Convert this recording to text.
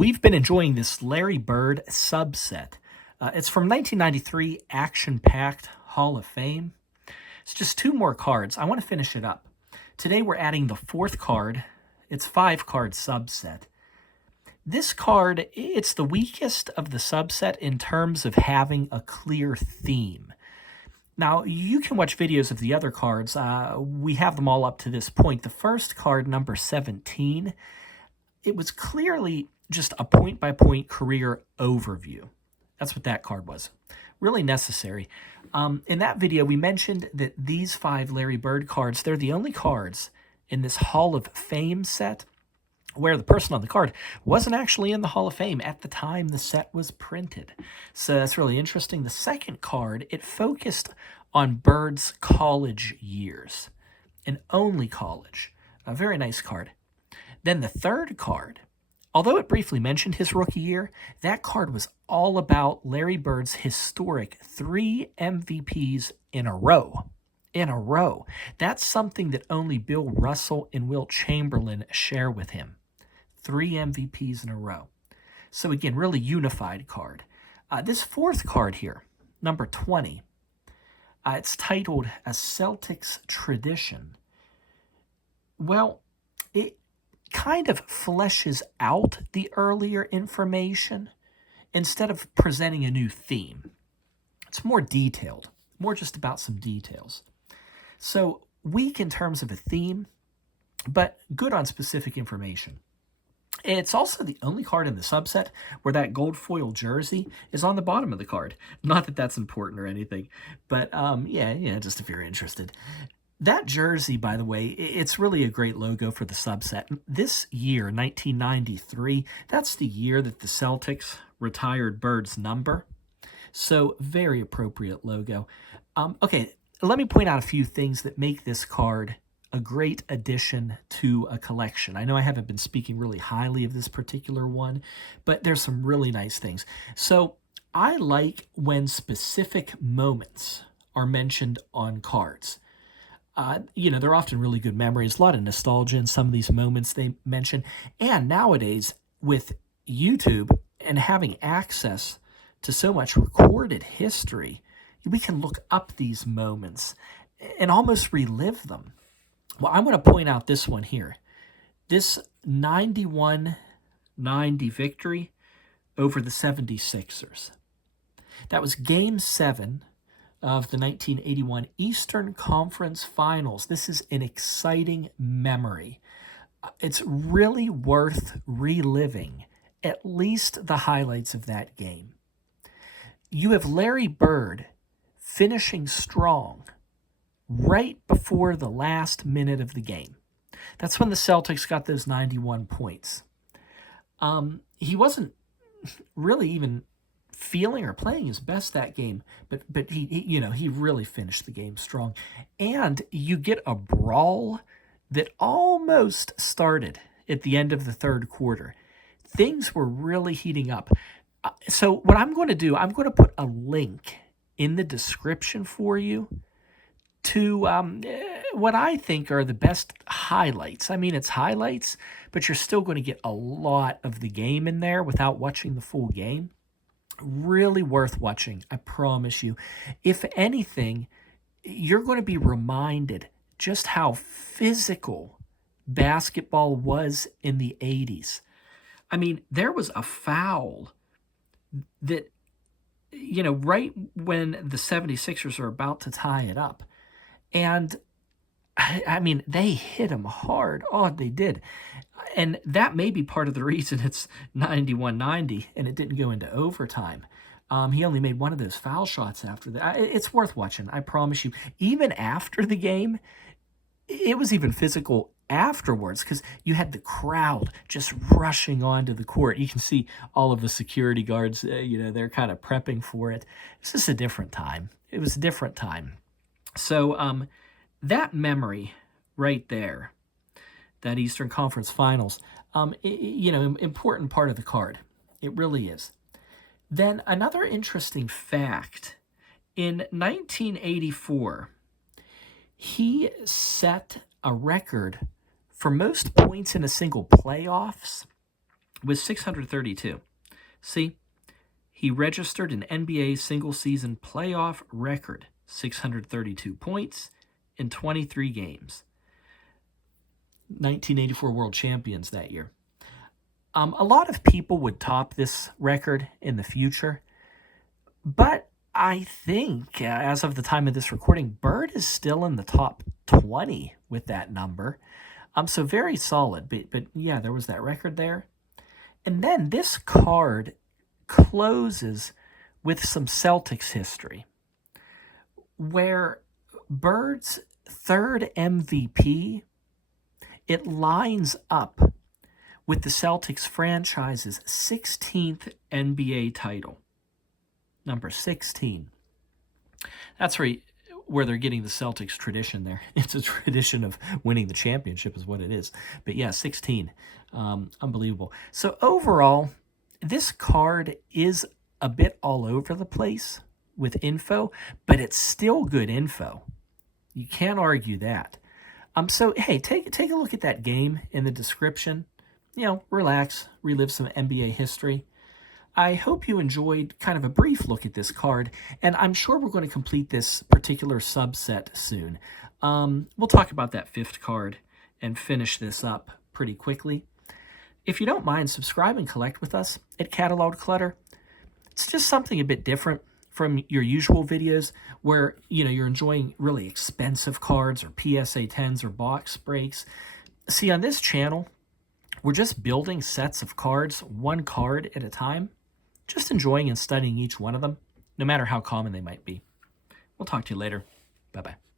We've been enjoying this Larry Bird subset. It's from 1993 Action-Packed Hall of Fame. It's just two more cards. I want to finish it up. Today we're adding the fourth card. It's 5-card subset. This card, it's the weakest of the subset in terms of having a clear theme. Now, you can watch videos of the other cards. We have them all up to this point. The first card, number 17, it was clearly just a point-by-point career overview. That's what that card was. Really necessary. In that video, we mentioned that these 5 Larry Bird cards, they're the only cards in this Hall of Fame set where the person on the card wasn't actually in the Hall of Fame at the time the set was printed. So that's really interesting. The second card, it focused on Bird's college years, and only college. A very nice card. Then the third card, although it briefly mentioned his rookie year, that card was all about Larry Bird's historic 3 MVPs in a row. That's something that only Bill Russell and Wilt Chamberlain share with him. 3 MVPs in a row. So again, really unified card. This fourth card here, number 20, it's titled A Celtics Tradition. Well, it kind of fleshes out the earlier information instead of presenting a new theme. It's more detailed, more just about some details. So weak in terms of a theme, but good on specific information. It's also the only card in the subset where that gold foil jersey is on the bottom of the card. Not that that's important or anything, but yeah, just if you're interested. That jersey, by the way, it's really a great logo for the subset. This year, 1993, that's the year that the Celtics retired Bird's number. So very appropriate logo. Okay, let me point out a few things that make this card a great addition to a collection. I know I haven't been speaking really highly of this particular one, but there's some really nice things. So I like when specific moments are mentioned on cards. They're often really good memories, a lot of nostalgia in some of these moments they mention. And nowadays, with YouTube and having access to so much recorded history, we can look up these moments and almost relive them. Well, I'm going to point out this one here. This 91-90 victory over the 76ers. That was Game 7 of the 1981 Eastern Conference Finals. This is an exciting memory. It's really worth reliving at least the highlights of that game. You have Larry Bird finishing strong right before the last minute of the game. That's when the Celtics got those 91 points. He wasn't really even feeling or playing his best that game, but he really finished the game strong. And you get a brawl that almost started at the end of the third quarter. Things were really heating up. So what I'm going to do, I'm going to put a link in the description for you to what I think are the best highlights. I mean, it's highlights, but you're still going to get a lot of the game in there without watching the full game. Really worth watching, I promise you. If anything, you're going to be reminded just how physical basketball was in the 80s. I mean, there was a foul that, right when the 76ers are about to tie it up. And, I mean, they hit him hard. Oh, they did. And that may be part of the reason it's 91-90 and it didn't go into overtime. He only made one of those foul shots after that. It's worth watching, I promise you. Even after the game, it was even physical afterwards because you had the crowd just rushing onto the court. You can see all of the security guards, they're kind of prepping for it. It's just a different time. It was a different time. So that memory right there, that Eastern Conference Finals, important part of the card. It really is. Then another interesting fact, in 1984, he set a record for most points in a single playoffs with 632. See, he registered an NBA single-season playoff record, 632 points in 23 games. 1984 world champions that year. A lot of people would top this record in the future, but I think, as of the time of this recording, Bird is still in the top 20 with that number. So very solid. But yeah, there was that record there. And then this card closes with some Celtics history, where Bird's third MVP, it lines up with the Celtics franchise's 16th NBA title. Number 16. That's where they're getting the Celtics tradition there. It's a tradition of winning the championship is what it is. But yeah, 16. Unbelievable. So overall, this card is a bit all over the place with info, but it's still good info. You can't argue that. So, hey, take a look at that game in the description. Relax, relive some NBA history. I hope you enjoyed kind of a brief look at this card, and I'm sure we're going to complete this particular subset soon. We'll talk about that fifth card and finish this up pretty quickly. If you don't mind, subscribe and collect with us at Catalog Clutter. It's just something a bit different from your usual videos where, you're enjoying really expensive cards or PSA 10s or box breaks. See, on this channel, we're just building sets of cards, one card at a time, just enjoying and studying each one of them, no matter how common they might be. We'll talk to you later. Bye-bye.